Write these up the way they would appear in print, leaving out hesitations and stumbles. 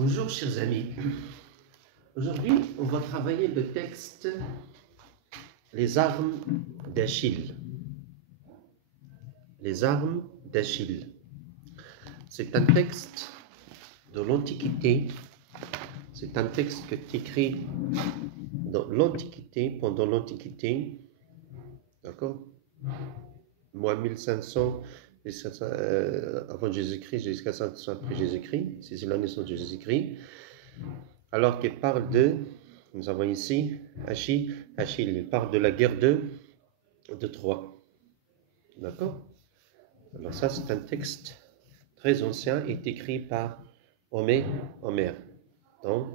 Bonjour chers amis. Aujourd'hui, on va travailler le texte Les armes d'Achille. Les armes d'Achille. C'est un texte de l'Antiquité. C'est un texte qui est écrit dans l'Antiquité, pendant l'Antiquité. D'accord? Moi, 1500 avant Jésus-Christ jusqu'à 500 après Jésus-Christ. C'est la naissance de Jésus-Christ. Alors qu'il parle de, nous avons ici Achille, il parle de la guerre de Troie. D'accord? Alors ça, c'est un texte très ancien, est écrit par Homère dans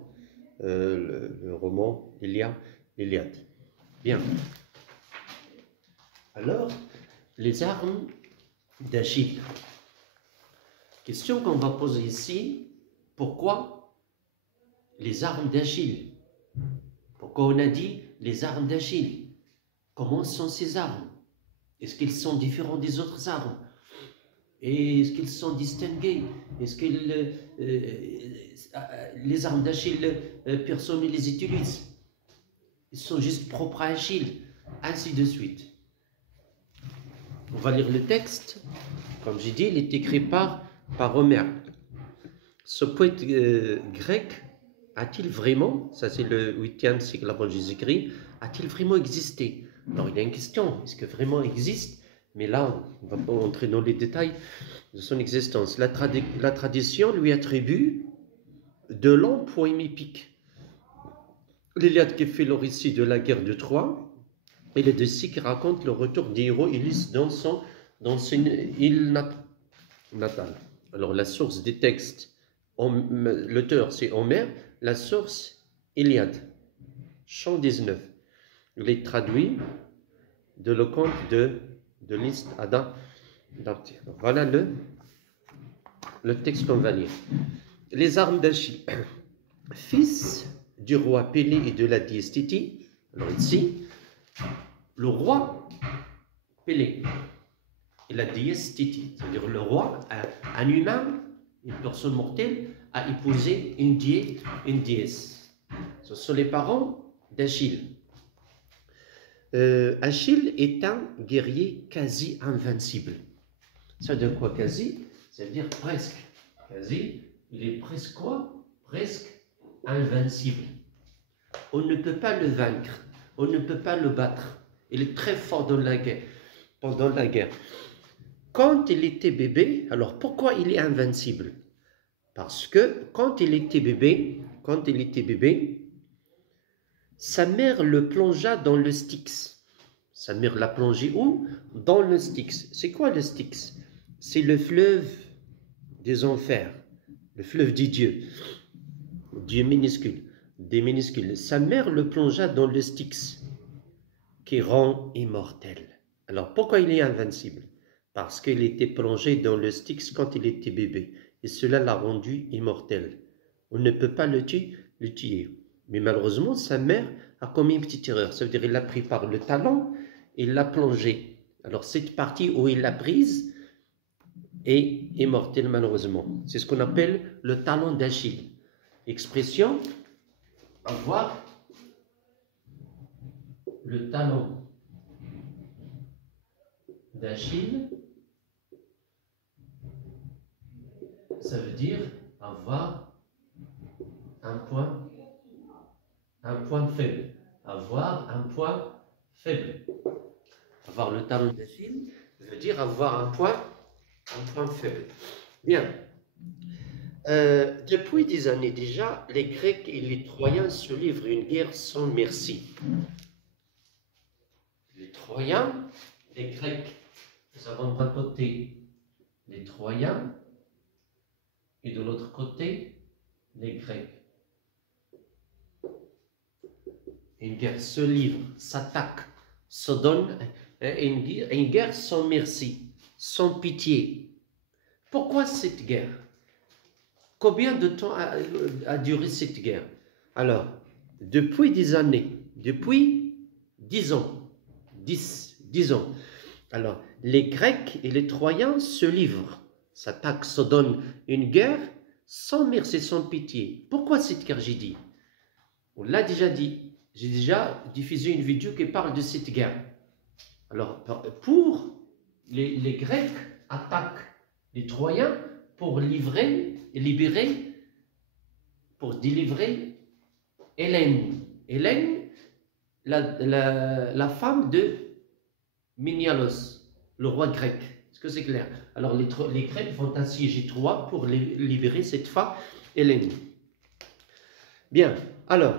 le roman l'Iliade. Bien. Alors, les armes d'Achille. Question qu'on va poser ici, pourquoi les armes d'Achille? Pourquoi on a dit les armes d'Achille? Comment sont ces armes? Est-ce qu'ils sont différents des autres armes? Et est-ce qu'ils sont distingués? Est-ce que les armes d'Achille, personne ne les utilise? Ils sont juste propres à Achille, ainsi de suite. On va lire le texte. Comme j'ai dit, il est écrit par Homère. Ce poète grec a-t-il vraiment, ça c'est le 8e siècle avant Jésus-Christ, a-t-il vraiment existé? Alors il y a une question, est-ce que vraiment existe? Mais là, on ne va pas entrer dans les détails de son existence. La tradition lui attribue de longs poèmes épiques. L'Iliade qui fait le récit de la guerre de Troie, et les deux qui racontent le retour des héros Ulysse dans son île natale. Alors la source des textes, l'auteur c'est Homère, la source Iliade, chant 19. Il est traduit de le conte de Lys d'Amphictyon. Voilà le texte qu'on va lire. Les armes d'Achille. Fils du roi Pélée et de la déesse Thétis. Alors ici, le roi Pélée et la déesse Thétis, c'est-à-dire le roi, un humain, une personne mortelle, a épousé une déesse. Ce sont les parents d'Achille. Achille est un guerrier quasi invincible. Ça veut dire quoi quasi? Ça veut dire presque. Quasi, il est presque quoi? Presque invincible. On ne peut pas le vaincre, on ne peut pas le battre. Il est très fort dans la guerre, pendant la guerre. Quand il était bébé, alors pourquoi il est invincible? Parce que quand il était bébé, sa mère le plongea dans le Styx. Sa mère l'a plongé où? Dans le Styx. C'est quoi le Styx? C'est le fleuve des enfers, le fleuve des dieux. Dieu minuscule, des minuscules. Sa mère le plongea dans le Styx, qui rend immortel. Alors pourquoi il est invincible? Parce qu'il était plongé dans le Styx quand il était bébé. Et cela l'a rendu immortel. On ne peut pas le tuer. Mais malheureusement, sa mère a commis une petite erreur. Ça veut dire qu'il l'a pris par le talon et l'a plongé. Alors cette partie où il l'a prise est immortelle malheureusement. C'est ce qu'on appelle le talon d'Achille. Expression, avoir le talon d'Achille, ça veut dire avoir un point faible. Avoir un point faible. Avoir le talon d'Achille veut dire avoir un point faible. Bien. Depuis des années déjà, les Grecs et les Troyens se livrent une guerre sans merci. Les Troyens, les Grecs, nous avons d'un côté les Troyens et de l'autre côté les Grecs. Une guerre se livre, s'attaque, se donne, une guerre sans merci, sans pitié. Pourquoi cette guerre? Combien de temps a duré cette guerre? Alors, depuis des années, depuis 10 ans, 10 ans. Alors, les Grecs et les Troyens se livrent, s'attaquent, se donnent une guerre sans merci, sans pitié. Pourquoi cette guerre, j'ai dit? On l'a déjà dit. J'ai déjà diffusé une vidéo qui parle de cette guerre. Alors, pour les Grecs attaquent les Troyens pour libérer, pour délivrer Hélène. Hélène, la femme de Ménialos, le roi grec. Est-ce que c'est clair? Alors, les Grecs vont assiéger Troie pour libérer cette femme, Hélène. Bien, alors,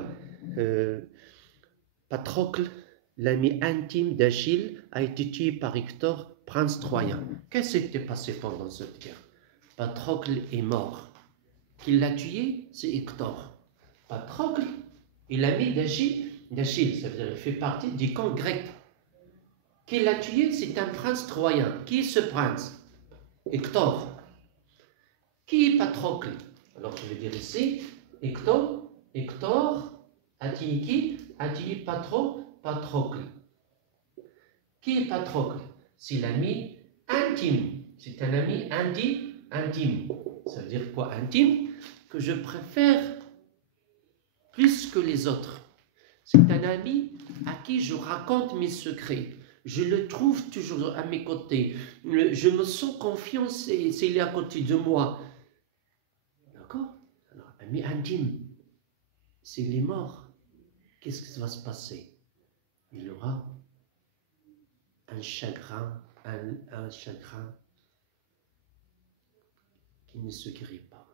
Patrocle, l'ami intime d'Achille, a été tué par Hector, prince troyen. Qu'est-ce qui s'est passé pendant cette guerre? Patrocle est mort. Qui l'a tué? C'est Hector. Patrocle est l'ami d'Achille. Ça veut dire qu'il fait partie du camp grec. Qui l'a tué? C'est un prince troyen. Qui est ce prince? Hector. Qui est Patrocle? Alors je vais dire ici, Hector a tué qui? A tué Patrocle. Qui est Patrocle? C'est l'ami intime. C'est un ami intime. Ça veut dire quoi intime? Que je préfère plus que les autres. C'est un ami à qui je raconte mes secrets. Je le trouve toujours à mes côtés. Je me sens confiant s'il est à côté de moi. D'accord? Alors, ami intime, s'il est mort, qu'est-ce qui va se passer? Il aura un chagrin qui ne se guérit pas,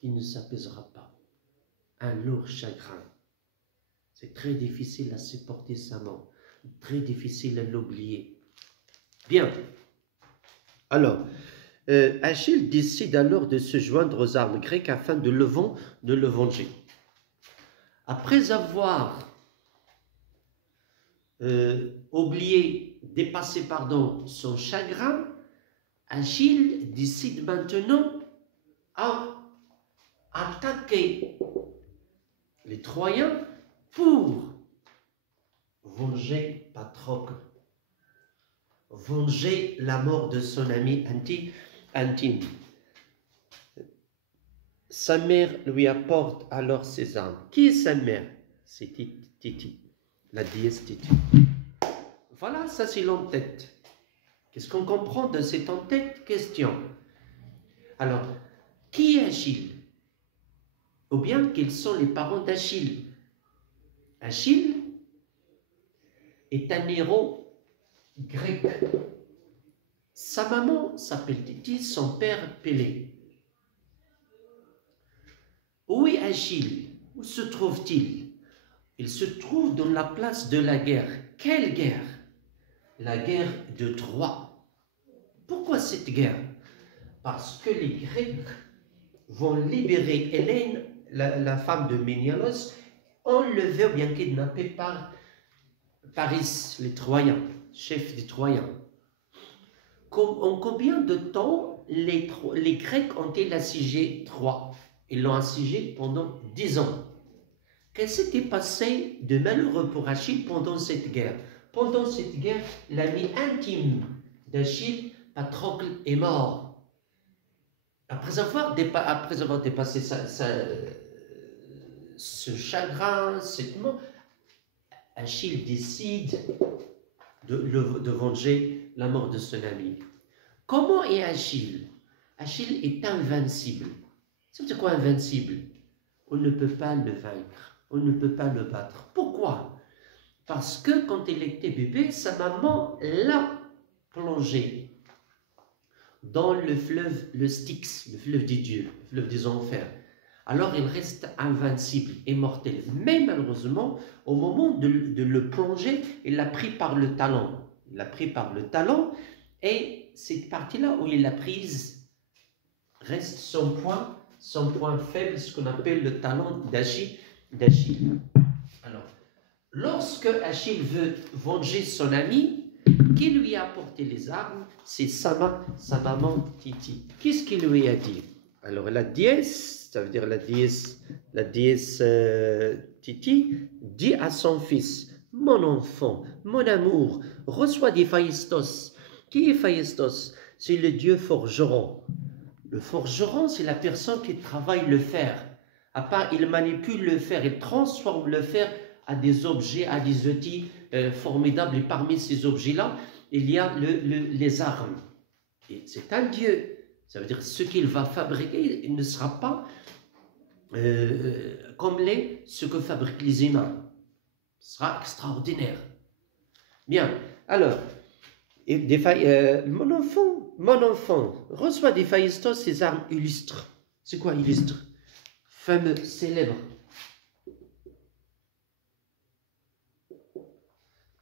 qui ne s'apaisera pas. Un lourd chagrin. C'est très difficile à supporter sa mort, très difficile à l'oublier. Bien. Alors, Achille décide alors de se joindre aux armes grecques afin de le venger. Après avoir dépassé son chagrin, Achille décide maintenant à attaquer les Troyens pour venger Patrocle, venger la mort de son ami intime. Sa mère lui apporte alors ses armes. Qui est sa mère? C'est Titi, la déesse Titi. Voilà, ça c'est l'entête. Qu'est-ce qu'on comprend de cette entête? Question. Alors, qui est Achille? Ou bien, quels sont les parents d'Achille? Achille est un héros grec. Sa maman s'appelle Titi, son père Pélée. Où est Achille? Où se trouve-t-il? Il se trouve dans la place de la guerre. Quelle guerre? La guerre de Troie. Pourquoi cette guerre? Parce que les Grecs vont libérer Hélène, la femme de Ménialos, enlevée ou bien kidnappée par Paris, les Troyens, chef des Troyens. En combien de temps les Grecs ont-ils assiégé Troie? Ils l'ont assiégé pendant 10 ans. Qu'est-ce qui s'était passé de malheureux pour Achille pendant cette guerre? Pendant cette guerre, l'ami intime d'Achille, Patrocle, est mort. Après avoir dépassé ce chagrin, cette mort, Achille décide de venger la mort de son ami. Comment est Achille? Achille est invincible. C'est quoi invincible? On ne peut pas le vaincre, on ne peut pas le battre. Pourquoi? Parce que quand il était bébé, sa maman l'a plongé dans le fleuve, le Styx, le fleuve des dieux, le fleuve des enfers. Alors il reste invincible, immortel. Mais malheureusement, au moment de le plonger, il l'a pris par le talon. Il l'a pris par le talon et cette partie-là où il l'a prise reste son point faible, ce qu'on appelle le talon d'Achille. Alors, lorsque Achille veut venger son ami, qui lui a apporté les armes? C'est sa maman Titi. Qu'est-ce qu'il lui a dit? Alors la déesse, ça veut dire la déesse Titi, dit à son fils: mon enfant, mon amour, reçois des Phaïstos. Qui est Phaïstos? C'est le dieu forgeron. Le forgeron, c'est la personne qui travaille le fer. À part, il manipule le fer, il transforme le fer à des objets, à des outils formidables. Et parmi ces objets-là, il y a les armes. Et c'est un Dieu. Ça veut dire que ce qu'il va fabriquer, il ne sera pas comme ce que fabriquent les humains. Ce sera extraordinaire. Bien, alors, mon enfant, reçoit des phaïstos ces armes illustres. C'est quoi illustre? Fameux, célèbre.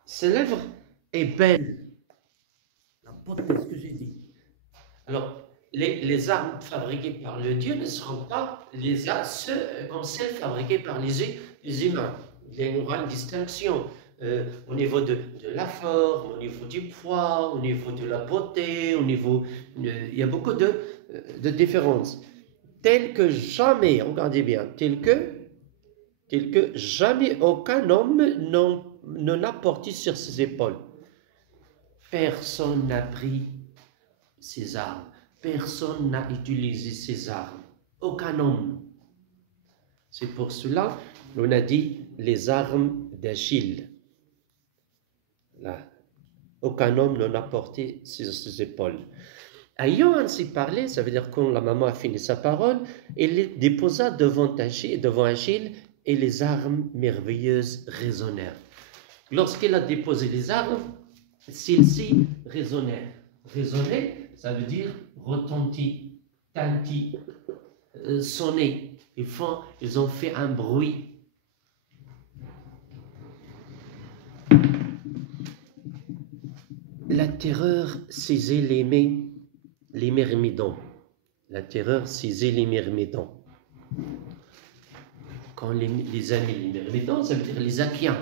Célèbre et belle. La beauté, ce que j'ai dit. Alors, les armes fabriquées par le Dieu ne seront pas comme celles fabriquées par les humains. Il y aura une distinction au niveau de la forme, au niveau du poids, au niveau de la beauté, il y a beaucoup de différences. Tel que jamais, regardez bien, tel que jamais aucun homme n'a porté sur ses épaules. Personne n'a pris ses armes. Personne n'a utilisé ses armes. Aucun homme. C'est pour cela qu'on a dit les armes d'Achille. Là. Aucun homme n'en a porté sur ses épaules. Ayant ainsi parlé, ça veut dire quand la maman a fini sa parole, elle les déposa devant Achille et les armes merveilleuses résonnèrent. Lorsqu'elle a déposé les armes, celles-ci résonnèrent. Résonner, ça veut dire retentir, tinter, sonner. Ils ont fait un bruit. La terreur saisit les myrmidons. La terreur saisit les myrmidons. Quand les amis les myrmidons, ça veut dire les Achaïens.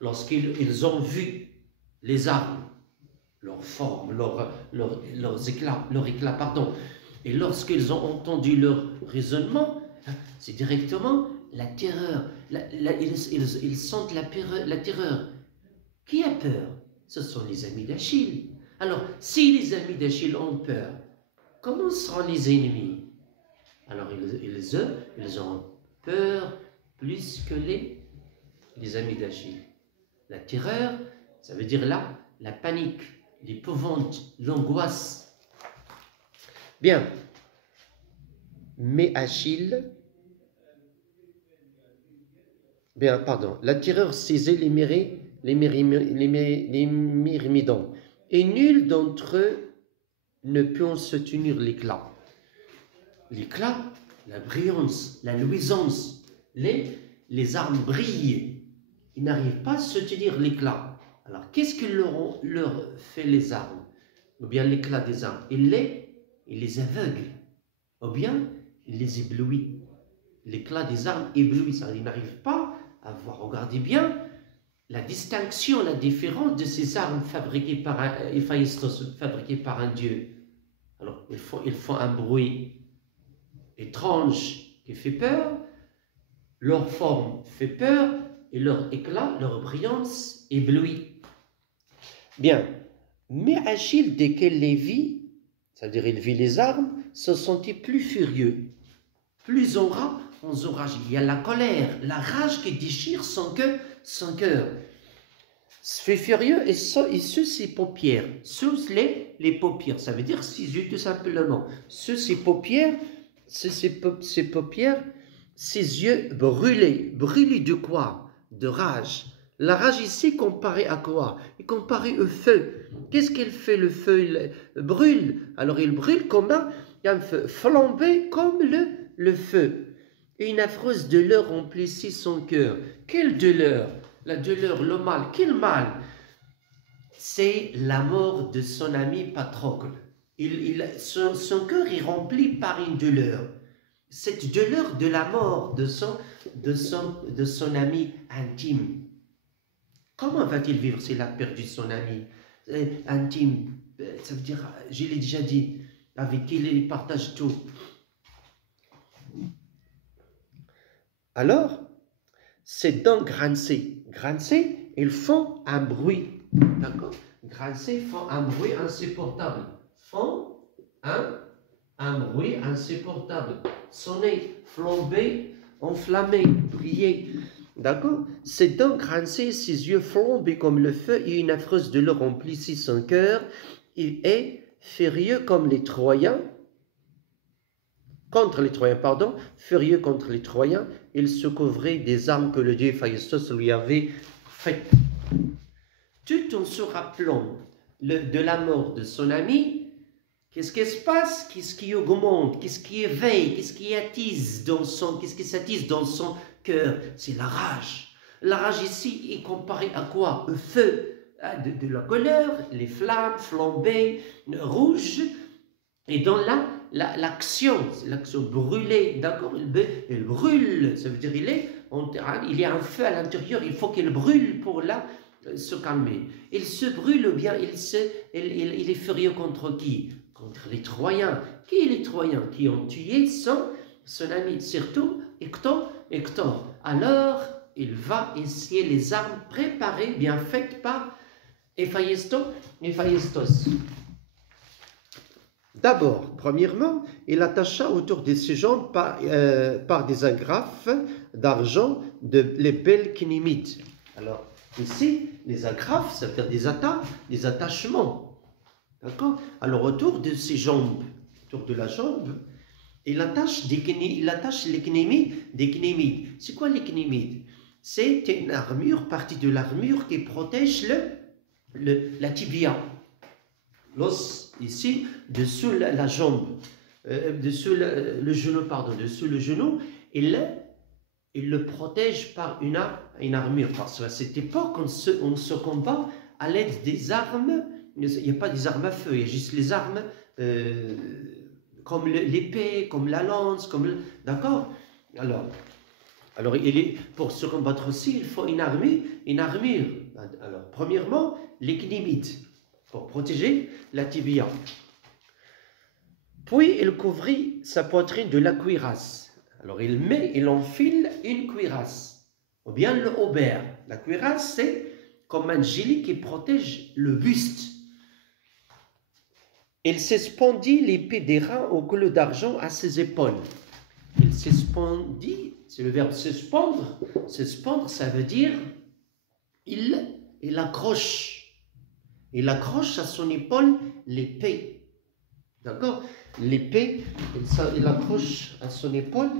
Lorsqu'ils ont vu les armes, leur forme, leur éclat, pardon, et lorsqu'ils ont entendu leur raisonnement, c'est directement la terreur. Ils sentent la terreur. Qui a peur? Ce sont les amis d'Achille. Alors, si les amis d'Achille ont peur, comment seront les ennemis? Alors, ils ont peur plus que les amis d'Achille. La terreur, ça veut dire là, la panique, l'épouvante, l'angoisse. Bien. Mais Achille, la terreur saisit les myrmidons, et nul d'entre eux ne peut se tenir l'éclat. L'éclat, la brillance, la luisance, les armes brillent. Ils n'arrivent pas à se tenir l'éclat. Alors, qu'est-ce que leur fait les armes? Ou bien l'éclat des armes? Il les aveugle. Ou bien, il les éblouit. L'éclat des armes éblouit. Ça, ils n'arrivent pas à voir. Regardez bien la distinction, la différence de ces armes fabriquées par un dieu. Alors, ils font un bruit étrange qui fait peur. Leur forme fait peur. Et leur éclat, leur brillance éblouit. Bien. Mais Achille, dès qu'elle les vit, c'est-à-dire il vit les armes, se sentit plus furieux, plus enragé. Il y a la colère, la rage qui déchire son cœur. Se fait furieux et ses paupières. Sous les paupières, ça veut dire ses yeux tout simplement. Sous ses paupières, ses yeux brûlés. Brûlés de quoi? De rage. La rage ici comparée à quoi? Il comparée au feu. Qu'est-ce qu'il fait le feu? Il brûle. Alors il brûle comme un feu, flambé comme le feu. Et une affreuse douleur remplissait son cœur. Quelle douleur? La douleur, le mal. Quel mal? C'est la mort de son ami Patrocle. Son cœur est rempli par une douleur. Cette douleur de la mort de son ami intime. Comment va-t-il vivre s'il a perdu son ami intime? Ça veut dire, je l'ai déjà dit, avec qui il partage tout. Alors, c'est donc grincer. Grincer, ils font un bruit. D'accord? Grincer font un bruit insupportable. Font un un bruit insupportable. Sonner, flamber, enflammer, briller. D'accord? C'est donc ainsi, ses yeux flambés comme le feu et une affreuse douleur remplissait son cœur. Il est furieux comme les Troyens, furieux contre les Troyens, il se couvrait des armes que le dieu Héphaïstos lui avait faites. Tout en se rappelant de la mort de son ami, qu'est-ce qui se passe? Qu'est-ce qui augmente? Qu'est-ce qui éveille? Qu'est-ce qui s'attise dans son cœur? C'est la rage. La rage ici est comparée à quoi? Au feu, de la colère, les flammes flambées, rouges, et dans l'action brûler, d'accord, il brûle, ça veut dire il y a un feu à l'intérieur, il faut qu'il brûle pour se calmer. Il se brûle ou bien il est furieux contre qui? Contre les Troyens. Qui les Troyens? Qui ont tué son ami, surtout Hector. Alors, il va essayer les armes préparées, bien faites par Héphaïstos. D'abord, premièrement, il attacha autour de ses jambes par des agrafes d'argent les belles kinémides. Alors, ici, les agrafes, ça veut dire des attachements. D'accord? Alors, autour de ses jambes, autour de la jambe, il attache les kinémides des kinémides. C'est quoi les kinémides? C'est une armure, partie de l'armure qui protège la tibia. L'os ici, dessous la jambe, dessous le genou, il le protège par une armure. Parce qu'à cette époque, on se combat à l'aide des armes. Il n'y a pas des armes à feu, il y a juste les armes comme l'épée, comme la lance, d'accord? Alors pour se combattre aussi, il faut une armure. Alors, premièrement, les kinémides, pour protéger la tibia. Puis, il couvrit sa poitrine de la cuirasse. Alors, il enfile une cuirasse, ou bien le haubert. La cuirasse, c'est comme un gilet qui protège le buste. Il suspendit l'épée d'airain au collet d'argent à ses épaules. Il suspendit, c'est le verbe suspendre. Suspendre, ça veut dire il accroche. Il accroche à son épaule l'épée. D'accord? L'épée, il accroche à son épaule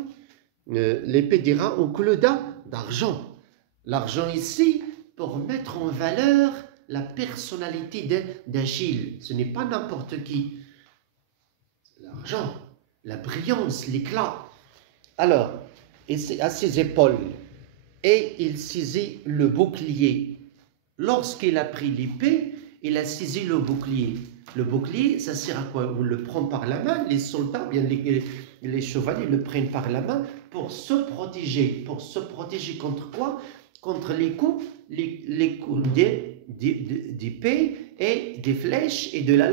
l'épée d'airain au collet d'argent. L'argent ici, pour mettre en valeur la personnalité d'Achille. Ce n'est pas n'importe qui. L'argent, la brillance, l'éclat. Alors, à ses épaules, et il saisit le bouclier. Lorsqu'il a pris l'épée, il a saisi le bouclier. Le bouclier, ça sert à quoi? On le prend par la main, les soldats, bien les chevaliers le prennent par la main pour se protéger. Pour se protéger contre quoi? Contre les coups d'épée et des flèches et de la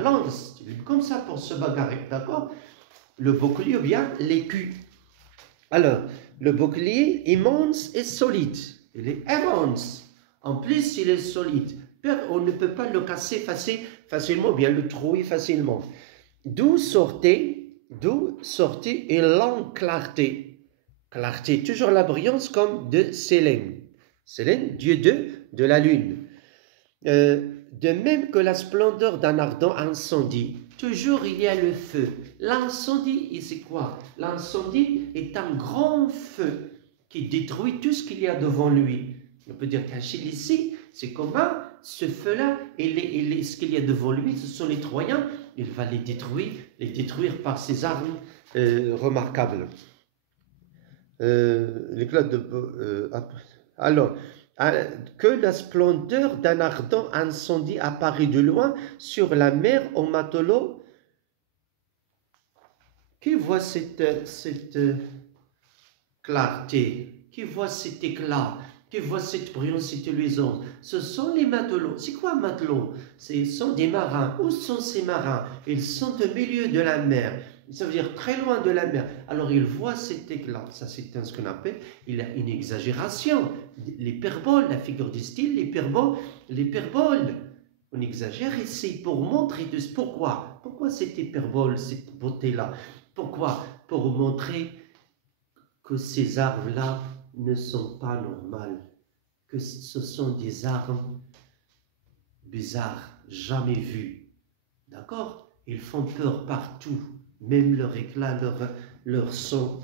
lance. Comme ça pour se bagarrer, d'accord? Le bouclier ou bien l'écu. Alors, le bouclier immense et solide. Il est immense. En plus, il est solide. On ne peut pas le casser facilement, bien le trouver facilement. D'où sortait une longue clarté. Clarté, toujours la brillance comme de Sélène. Sélène, dieu de la lune. De même que la splendeur d'un ardent incendie. Toujours il y a le feu. L'incendie, et c'est quoi? L'incendie est un grand feu qui détruit tout ce qu'il y a devant lui. On peut dire qu'Achille ici, c'est comment ce feu-là, ce qu'il y a devant lui, ce sont les Troyens, il va les détruire par ses armes remarquables. L'éclat de... alors, que la splendeur d'un ardent incendie apparaît de loin sur la mer au matelot. Qui voit cette clarté? Qui voit cet éclat? Qui voit cette brillance, cette luisance? Ce sont les matelots. C'est quoi un matelot? Ce sont des marins. Où sont ces marins? Ils sont au milieu de la mer. Ça veut dire très loin de la mer. Alors il voit cet éclat. Ça, c'est ce qu'on appelle, il a une exagération. L'hyperbole, la figure du style, l'hyperbole. On exagère ici pour montrer pourquoi Pourquoi cette hyperbole, cette beauté-là? Pourquoi? Pour montrer que ces arbres-là ne sont pas normales, que ce sont des arbres bizarres, jamais vus. D'accord? Ils font peur partout, même leur éclat, leur son,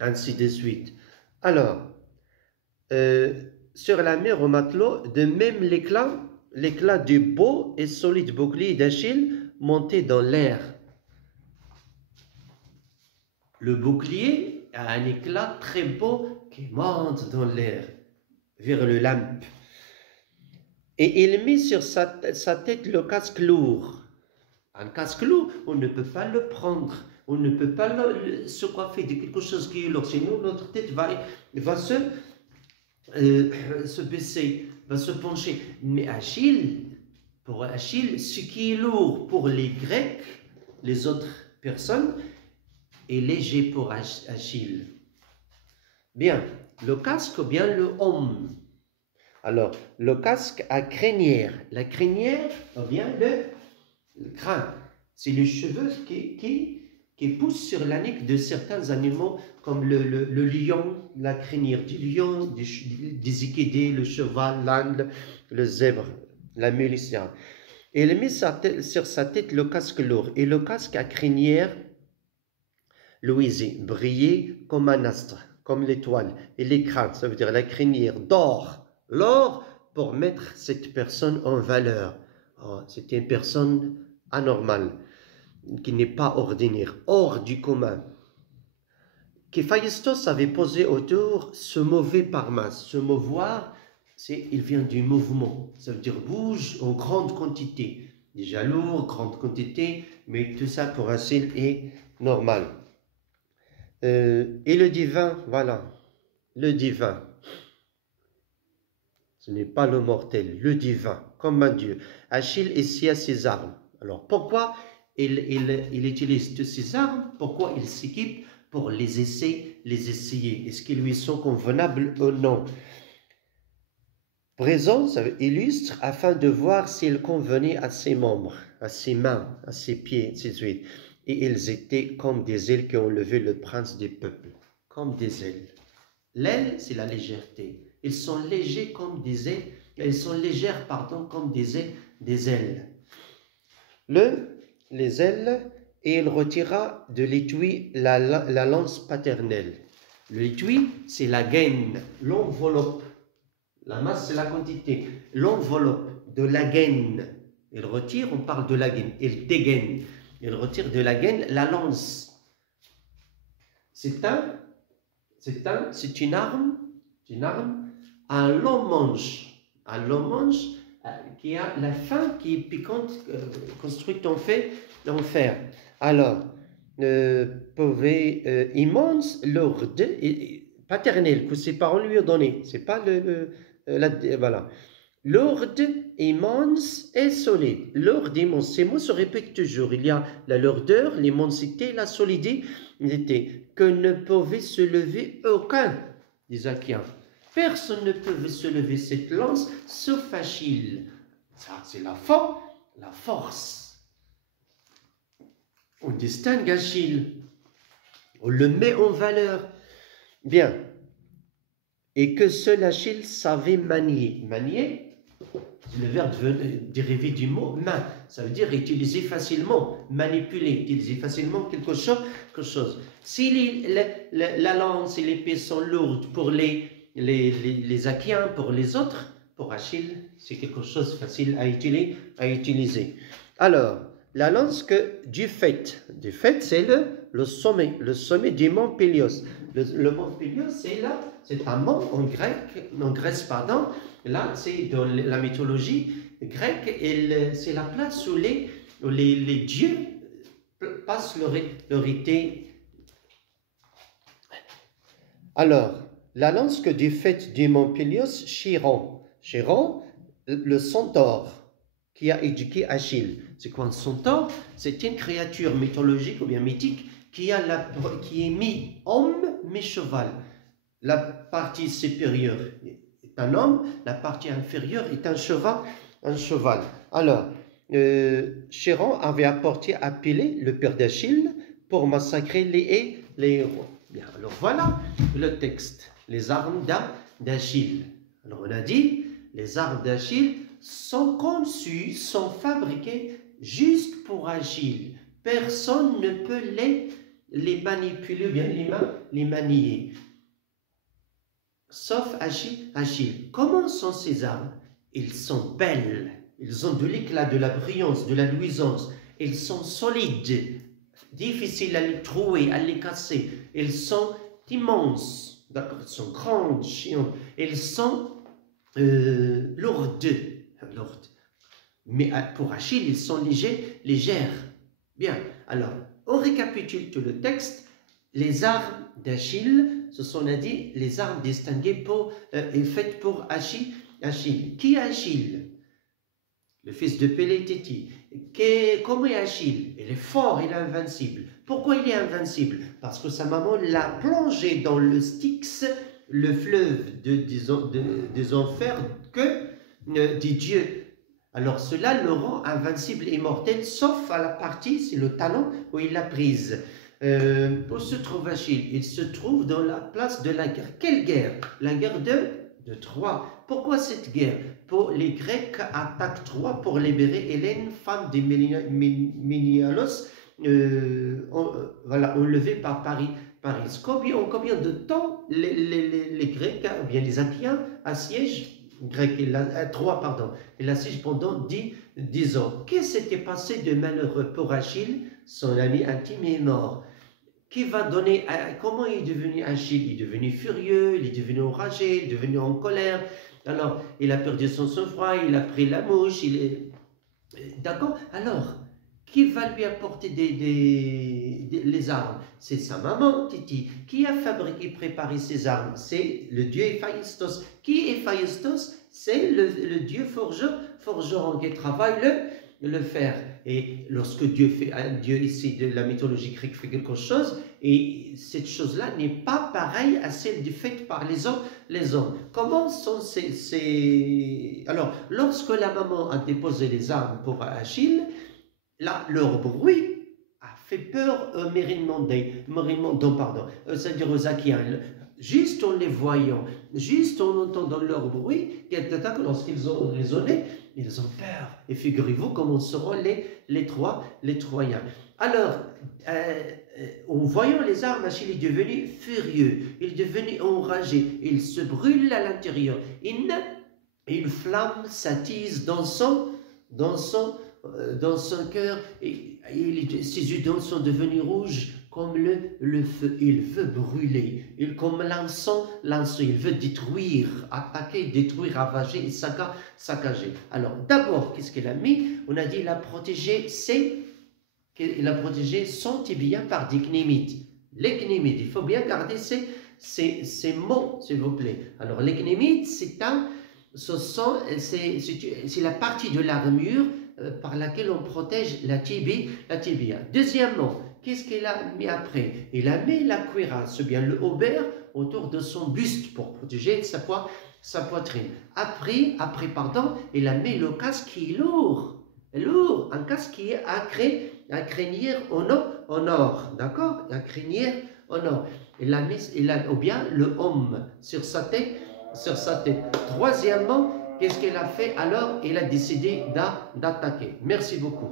ainsi de suite. Alors, sur la mer au matelot, de même l'éclat du beau et solide bouclier d'Achille montait dans l'air. Le bouclier a un éclat très beau qui monte dans l'air, vers le lampe. Et il mit sur sa tête le casque lourd. Un casque lourd, on ne peut pas le prendre, on ne peut pas se coiffer de quelque chose qui est lourd, sinon notre tête va se baisser, va se pencher. Mais pour Achille, ce qui est lourd pour les Grecs, les autres personnes, est léger pour Achille. Bien, le casque ou bien le homme. Alors, le casque à crinière. La crinière ou bien le crâne. C'est les cheveux qui poussent sur la nuque de certains animaux comme le lion, la crinière du lion, des équidés, le cheval, l'âne, le zèbre, la mule, etc. Et il met sur sa tête le casque lourd. Et le casque à crinière, Louise, brillait comme un astre, comme l'étoile. Et les crânes, ça veut dire la crinière d'or. L'or pour mettre cette personne en valeur. Oh, c'était une personne anormale, qui n'est pas ordinaire, hors du commun. Qu'Héphaïstos avait posé autour ce mauvais parmas. Ce mouvoir, il vient du mouvement. Ça veut dire bouge en grande quantité. Déjà lourd, grande quantité, mais tout ça pour Achille est normal. Et le divin, voilà, le divin. Ce n'est pas le mortel, le divin, comme un dieu. Achille essuie ses armes. Alors pourquoi il utilise toutes ces armes? Pourquoi il s'équipe? Pour les essayer. Est-ce qu'ils lui sont convenables ou non? Présent, ça illustre afin de voir s'ils convenaient à ses membres, à ses mains, à ses pieds, ainsi de suite. Et ils étaient comme des ailes qui ont levé le prince des peuples, comme des ailes. L'aile, c'est la légèreté. Ils sont légers comme des ailes. Elles sont légères, pardon, comme des ailes. Les ailes, et il retira de l'étui la lance paternelle. L'étui, c'est la gaine, l'enveloppe. La masse, c'est la quantité. L'enveloppe de la gaine. Il retire, on parle de la gaine. Il dégaine. Il retire de la gaine la lance. C'est une arme à un long manche. Un long manche qui a la fin qui est piquante, construite en fer. Alors, pouvait immense l'ordre paternel que ses parents lui ont donné. C'est pas voilà. L'ordre immense et solide. L'ordre immense, ces mots se répètent toujours. Il y a la lourdeur, l'immensité, la solidité, que ne pouvait se lever aucun des Achaéens. Personne ne pouvait se lever cette lance sauf Achille. Ça, c'est la force. On distingue Achille. On le met en valeur. Bien. Et que seul Achille savait manier. Manier, le verbe dérivé du mot main. Ça veut dire utiliser facilement, manipuler, utiliser facilement quelque chose. Si la lance et l'épée sont lourdes pour les Achaéens, pour les autres, pour Achille, c'est quelque chose facile à utiliser. Alors, la lance du fait, c'est le sommet du mont Pélios. Le mont Pélios, c'est un mont en Grèce, pardon. Là, c'est dans la mythologie grecque, c'est la place où les dieux passent leur été. Alors, la lance du fait du mont Pélios, Chiron, le centaure qui a éduqué Achille. C'est quoi un centaure? C'est une créature mythologique ou bien mythique qui est mi-homme, mi-cheval. La partie supérieure est un homme, la partie inférieure est un cheval. Alors, Chéran avait apporté à Pélée, le père d'Achille, pour massacrer les héros. Bien, alors voilà le texte, les armes d'Achille. Alors on a dit, les armes d'Achille sont conçues, sont fabriquées juste pour Achille. Personne ne peut les manipuler, bien les manier. Sauf Achille. Comment sont ces armes? Ils sont belles, ils ont de l'éclat, de la brillance, de la luisance, ils sont solides, difficiles à les trouer, à les casser, ils sont immenses, d'accord, ils sont grandes, chiantes, ils sont lourdes. Mais pour Achille, ils sont légères. Bien, alors, on récapitule tout le texte. Les armes d'Achille, ce sont, on a dit, les armes distinguées et faites pour Achille. Qui est Achille? Le fils de Pélététi. Comment est Achille? Il est fort, il est invincible. Pourquoi il est invincible? Parce que sa maman l'a plongé dans le Styx, le fleuve des enfers des dieux. Alors cela le rend invincible et immortel, sauf à la partie, c'est le talon où il l'a prise. Où se trouve Achille? Il se trouve dans la place de la guerre. Quelle guerre? La guerre de Troie. Pourquoi cette guerre? Les Grecs attaquent Troie pour libérer Hélène, femme de Ménialos, enlevée par Paris. En combien de temps les Grecs, ou bien les Athéens, assiègent Troie, pardon, et l'assiègent pendant 10 ans. Qu'est-ce qui s'était passé de malheureux pour Achille? Son ami intime est mort. Qui va donner, comment il est devenu Achille? Il est devenu furieux, il est devenu enragé, il est devenu en colère. Alors, il a perdu son sang-froid, il a pris la mouche, d'accord? Alors, qui va lui apporter les armes? C'est sa maman, Titi. Qui a fabriqué, préparé ces armes? C'est le dieu Héphaïstos. Qui est Héphaïstos? C'est le dieu forgeron qui travaille le fer. Et lorsque un dieu ici de la mythologie grecque fait quelque chose, et cette chose-là n'est pas pareille à celle faite par les hommes. Comment sont ces... Alors, lorsque la maman a déposé les armes pour Achille, là, leur bruit a fait peur aux Mérimondons, c'est-à-dire aux Achaïens. Juste en les voyant, juste en entendant leur bruit, lorsqu'ils ont raisonné, ils ont peur. Et figurez-vous comment seront les Troyens. Alors, en voyant les armes, Achille est devenu furieux, il est devenu enragé, il se brûle à l'intérieur. Une flamme s'attise dans son cœur, et ses yeux sont devenus rouges comme le feu. Il veut brûler, comme l'encens, il veut détruire, attaquer, détruire, ravager et saccager. Alors d'abord, qu'est-ce qu'il a mis? On a dit qu'il a protégé son tibia par des cnémides. Les cnémides, il faut bien garder ces mots, s'il vous plaît. Alors les cnémides, c'est la partie de l'armure par laquelle on protège la tibia. Deuxièmement, qu'est-ce qu'il a mis après? Il a mis la cuirasse, ou bien le haubert, autour de son buste pour protéger sa poitrine. Après, il a mis le casque qui est lourd, un casque qui est à crinière en or, d'accord? À crinière en or. Ou bien le homme sur sa tête. Troisièmement, qu'est-ce qu'il a fait? Alors, il a décidé d'attaquer. Merci beaucoup.